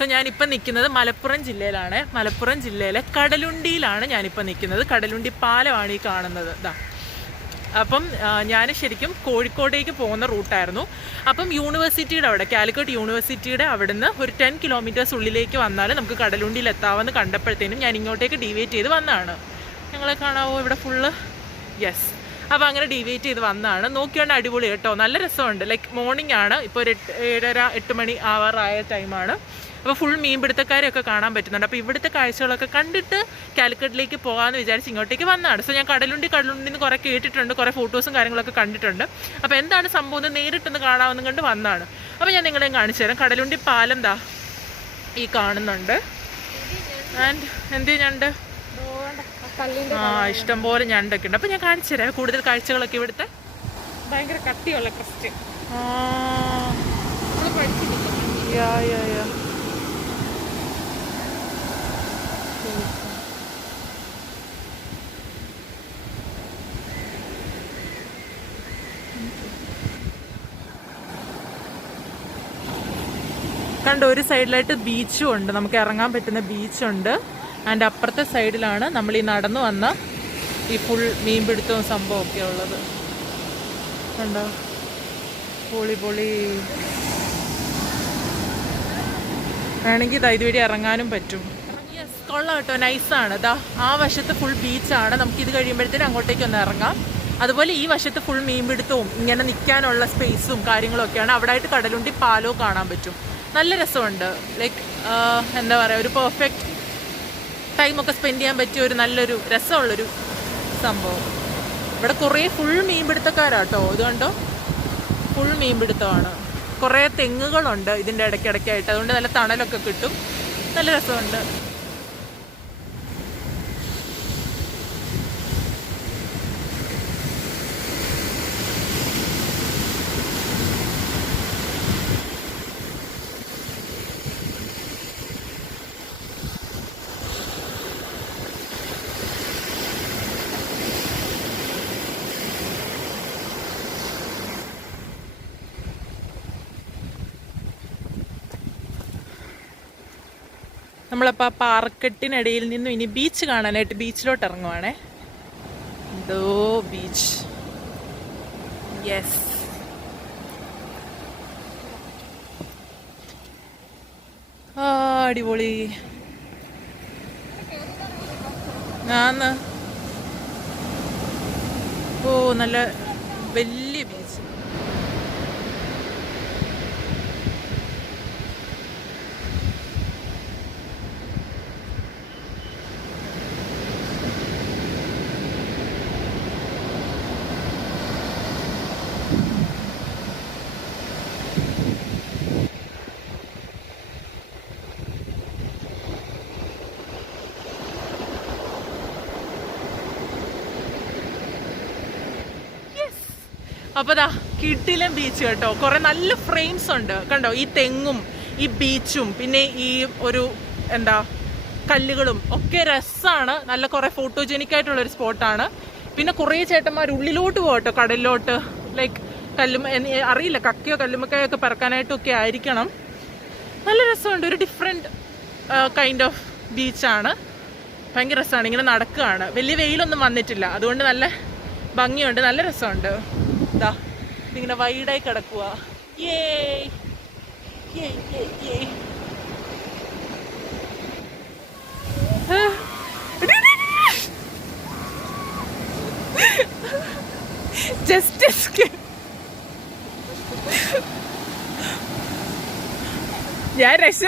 So ഞാനിപ്പോൾ നിൽക്കുന്നത് മലപ്പുറം ജില്ലയിലാണ്. മലപ്പുറം ജില്ലയിലെ കടലുണ്ടിയിലാണ് ഞാനിപ്പോൾ നിൽക്കുന്നത്. കടലുണ്ടി പാലമാണ് ഈ കാണുന്നത്. ഇതാ. അപ്പം ഞാൻ ശരിക്കും കോഴിക്കോടേക്ക് പോകുന്ന റൂട്ടായിരുന്നു. അപ്പം യൂണിവേഴ്സിറ്റിയുടെ അവിടെ, കാലിക്കറ്റ് യൂണിവേഴ്സിറ്റിയുടെ അവിടെ നിന്ന് ഒരു 10 കിലോമീറ്റേഴ്സ് ഉള്ളിലേക്ക് വന്നാൽ നമുക്ക് കടലുണ്ടിയിൽ എത്താമെന്ന് കണ്ടപ്പോഴത്തേനും ഞാൻ ഇങ്ങോട്ടേക്ക് ഡീവിയേറ്റ് ചെയ്ത് വന്നതാണ്. ഞങ്ങളെ കാണാവോ ഇവിടെ ഫുള്ള്? യെസ്. അപ്പോൾ അങ്ങനെ ഡീവിയേറ്റ് ചെയ്ത് വന്നതാണ്. നോക്കിയാണ് അടിപൊളി കേട്ടോ, നല്ല രസമുണ്ട്. ലൈക്ക് മോർണിംഗ് ആണ്, ഇപ്പോൾ ഒരു 7:30-8 മണി ആവാറായ ടൈമാണ്. അപ്പോൾ ഫുൾ മീൻപിടുത്തക്കാരെയൊക്കെ കാണാൻ പറ്റുന്നുണ്ട്. അപ്പോൾ ഇവിടുത്തെ കാഴ്ചകളൊക്കെ കണ്ടിട്ട് കാലിക്കറ്റിലേക്ക് പോകാമെന്ന് വിചാരിച്ച് ഇങ്ങോട്ടേക്ക് വന്നതാണ്. സോ ഞാൻ കടലുണ്ടിന്ന് കുറേ കേട്ടിട്ടുണ്ട്, കുറേ ഫോട്ടോസും കാര്യങ്ങളൊക്കെ കണ്ടിട്ടുണ്ട്. അപ്പോൾ എന്താണ് സംഭവം എന്ന് നേരിട്ടൊന്ന് കാണാമെന്നും കണ്ട് വന്നതാണ്. അപ്പോൾ ഞാൻ നിങ്ങളെയും കാണിച്ചു തരാം. കടലുണ്ടി പാലം ദാ ഈ കാണുന്നുണ്ട്. ആൻഡ് എന്ത് ഞണ്ട്, ഇഷ്ടംപോലെ ഞണ്ടൊക്കെ ഉണ്ട്. അപ്പോൾ ഞാൻ കാണിച്ചു തരാം കൂടുതൽ കാഴ്ചകളൊക്കെ. ഇവിടുത്തെ ഭയങ്കര കട്ടിയുള്ള ക്രിസ്റ്റ്. കണ്ടോ, ഒരു സൈഡിലായിട്ട് ബീച്ചും ഉണ്ട്, നമുക്ക് ഇറങ്ങാൻ പറ്റുന്ന ബീച്ചുണ്ട്. ആൻഡ് അപ്പുറത്തെ സൈഡിലാണ് നമ്മൾ ഈ നടന്നു വന്ന ഈ ഫുൾ മീൻപിടുത്തവും സംഭവമൊക്കെ ഉള്ളത്. കണ്ടോ, പൊളി പൊളി. വേണമെങ്കിൽ ഇതാ ഇതുവഴി ഇറങ്ങാനും പറ്റും. യെസ്, കൊള്ളാം കേട്ടോ, നൈസാണ്. ഇതാ ആ വശത്ത് ഫുൾ ബീച്ചാണ്. നമുക്കിത് കഴിയുമ്പോഴത്തേനും അങ്ങോട്ടേക്ക് ഒന്ന് ഇറങ്ങാം. അതുപോലെ ഈ വശത്ത് ഫുൾ മീൻപിടുത്തവും ഇങ്ങനെ നിൽക്കാനുള്ള സ്പേസും കാര്യങ്ങളൊക്കെയാണ്. അവിടെ ആയിട്ട് കടലുണ്ടി പാലവും കാണാൻ പറ്റും. നല്ല രസമുണ്ട്. ലൈക്ക് എന്താ പറയുക, ഒരു പെർഫെക്റ്റ് ടൈമൊക്കെ സ്പെൻഡ് ചെയ്യാൻ പറ്റിയ ഒരു നല്ലൊരു രസമുള്ളൊരു സംഭവം. ഇവിടെ കുറേ ഫുൾ മീൻപിടുത്തക്കാരാട്ടോ. ഇതുകൊണ്ടോ ഫുൾ മീൻപിടുത്തമാണ്. കുറേ തെങ്ങുകളുണ്ട് ഇതിൻ്റെ ഇടയ്ക്കിടയ്ക്കായിട്ട്. അതുകൊണ്ട് നല്ല തണലൊക്കെ കിട്ടും. നല്ല രസമുണ്ട്. നമ്മളപ്പോൾ ആ പാറക്കെട്ടിനിടയിൽ നിന്നും ഇനി ബീച്ച് കാണാനായിട്ട് ബീച്ചിലോട്ട് ഇറങ്ങുവാണേ. എന്തോ ബീച്ച്. യെസ്, അടിപൊളി. ആന്ന്. ഓ, നല്ല വലിയ ബീച്ച്. അപ്പോൾ ദാ കിടിലൻ ബീച്ച് കേട്ടോ. കുറേ നല്ല ഫ്രെയിംസ് ഉണ്ട് കണ്ടോ. ഈ തെങ്ങും ഈ ബീച്ചും പിന്നെ ഈ ഒരു എന്താ കല്ലുകളും ഒക്കെ രസമാണ്. നല്ല കുറേ ഫോട്ടോജനിക്കായിട്ടുള്ളൊരു സ്പോട്ടാണ്. പിന്നെ കുറേ ചേട്ടന്മാർ ഉള്ളിലോട്ട് പോകട്ടോ, കടലിലോട്ട്. ലൈക്ക് അറിയില്ല, കക്കയോ കല്ലുമക്കായോ ഒക്കെ പറക്കാനായിട്ടൊക്കെ ആയിരിക്കണം. നല്ല രസമുണ്ട്. ഒരു ഡിഫറെൻറ്റ് കൈൻഡ് ഓഫ് ബീച്ചാണ്. ഭയങ്കര രസമാണ്. ഇങ്ങനെ നടക്കുകയാണ്. വലിയ വെയിലൊന്നും വന്നിട്ടില്ല, അതുകൊണ്ട് നല്ല ഭംഗിയുണ്ട്, നല്ല രസമുണ്ട്. ഇതാ ഇതിങ്ങനെ വൈഡായി കിടക്കുക. ജസ്റ്റ് ഞാൻ രക്ഷ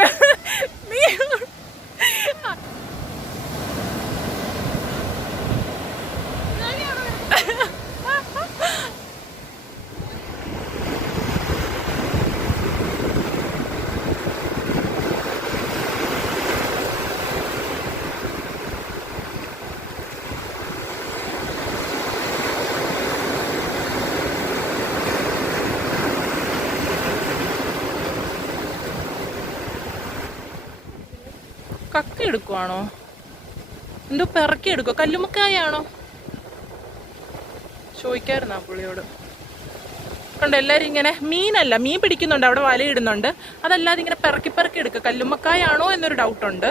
കക്ക എടുക്കുവാണോ, എന്തോ പിറക്കി എടുക്കോ, കല്ലുമക്കായാണോ ചോദിക്കായിരുന്നാ പുള്ളിയോട്. കൊണ്ട് എല്ലാവരും ഇങ്ങനെ മീൻ പിടിക്കുന്നുണ്ട്, അവിടെ വലയിടുന്നുണ്ട്. അതല്ലാതെ ഇങ്ങനെ പെറക്കി എടുക്കുക. കല്ലുമ്മക്കായ ആണോ എന്നൊരു ഡൗട്ടുണ്ട്.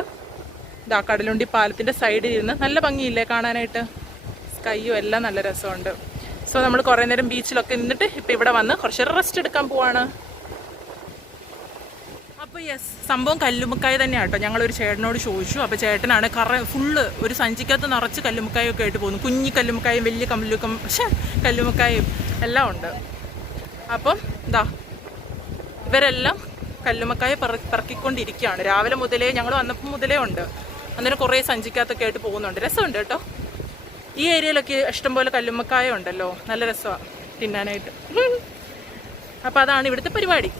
ഇതാ കടലുണ്ടി പാലത്തിൻ്റെ സൈഡിൽ ഇരുന്ന് നല്ല ഭംഗിയില്ലേ കാണാനായിട്ട്, സ്കൈയും എല്ലാം നല്ല രസമുണ്ട്. സോ നമ്മൾ കുറേ നേരം ബീച്ചിലൊക്കെ നിന്നിട്ട് ഇപ്പം ഇവിടെ വന്ന് കുറച്ച് റെസ്റ്റ് എടുക്കാൻ പോവാണ്. അപ്പോൾ യെസ്, സംഭവം കല്ലുമ്മക്കായ തന്നെയാണ് കേട്ടോ. ഞങ്ങളൊരു ചേട്ടനോട് ചോദിച്ചു. അപ്പോൾ ചേട്ടനാണ് ഫുള്ള് ഒരു സഞ്ചിക്കകത്ത് നിറച്ച് കല്ലുമ്മക്കായൊക്കെ ആയിട്ട് പോകുന്നു. കുഞ്ഞി കല്ലുമ്മക്കായും വലിയ കല്ലുമ്മക്കായും എല്ലാം ഉണ്ട്. അപ്പം ഇതാ ഇവരെല്ലാം കല്ലുമ്മക്കായ പറക്കിക്കൊണ്ടിരിക്കുകയാണ്. രാവിലെ മുതലേ, ഞങ്ങൾ വന്നപ്പോൾ മുതലേ ഉണ്ട്. അന്നേരം കുറേ സഞ്ചിക്കകത്തൊക്കെ ആയിട്ട് പോകുന്നുണ്ട്. രസമുണ്ട് കേട്ടോ. ഈ ഏരിയയിലൊക്കെ ഇഷ്ടംപോലെ കല്ലുമ്മക്കായ ഉണ്ടല്ലോ, നല്ല രസമാണ് തിന്നാനായിട്ട്. അപ്പോൾ അതാണ് ഇവിടുത്തെ പരിപാടി.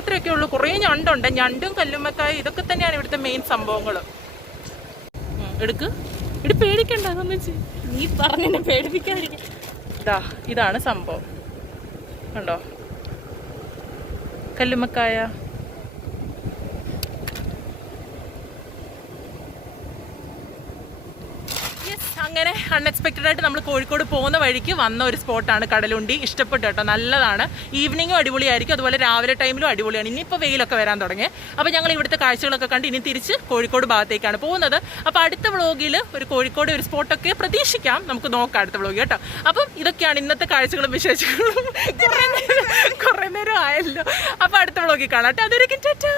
അത്രയൊക്കെ ഉള്ളൂ. കുറേ ഞണ്ടുണ്ട്. ഞണ്ടും കല്ലുമ്മക്കായ ഇതൊക്കെ തന്നെയാണ് ഇവിടുത്തെ മെയിൻ സംഭവങ്ങൾ. ഇവിടെ പേടിക്കണ്ട, അതൊന്നും നീ പറഞ്ഞെന്നെ പേടിപ്പിക്കാതിരിക്കും. ഇതാണ് സംഭവം കണ്ടോ, കല്ലുമ്മക്കായ. അങ്ങനെ അൺഎക്സ്പെക്റ്റഡ് ആയിട്ട് നമ്മൾ കോഴിക്കോട് പോകുന്ന വഴിക്ക് വന്ന ഒരു സ്പോട്ടാണ് കടലുണ്ടി. ഇഷ്ടപ്പെട്ടു കേട്ടോ, നല്ലതാണ്. ഈവനിങ്ങും അടിപൊളിയായിരിക്കും, അതുപോലെ രാവിലെ ടൈമിലും അടിപൊളിയാണ്. ഇനിയിപ്പോൾ വെയിലൊക്കെ വരാൻ തുടങ്ങി. അപ്പോൾ ഞങ്ങൾ ഇവിടുത്തെ കാഴ്ചകളൊക്കെ കണ്ട് ഇനി തിരിച്ച് കോഴിക്കോട് ഭാഗത്തേക്കാണ് പോകുന്നത്. അപ്പോൾ അടുത്ത വ്ളോഗിൽ ഒരു കോഴിക്കോട് ഒരു സ്പോട്ടൊക്കെ പ്രതീക്ഷിക്കാം, നമുക്ക് നോക്കാം അടുത്ത വ്ളോഗ് കേട്ടോ. അപ്പം ഇതൊക്കെയാണ് ഇന്നത്തെ കാഴ്ചകളും വിശേഷങ്ങളും. കുറേ നേരം ആയല്ലോ. അപ്പോൾ അടുത്ത വ്ളോഗിൽ കാണാം കേട്ടോ. അതൊരിക്കും ടാറ്റാ.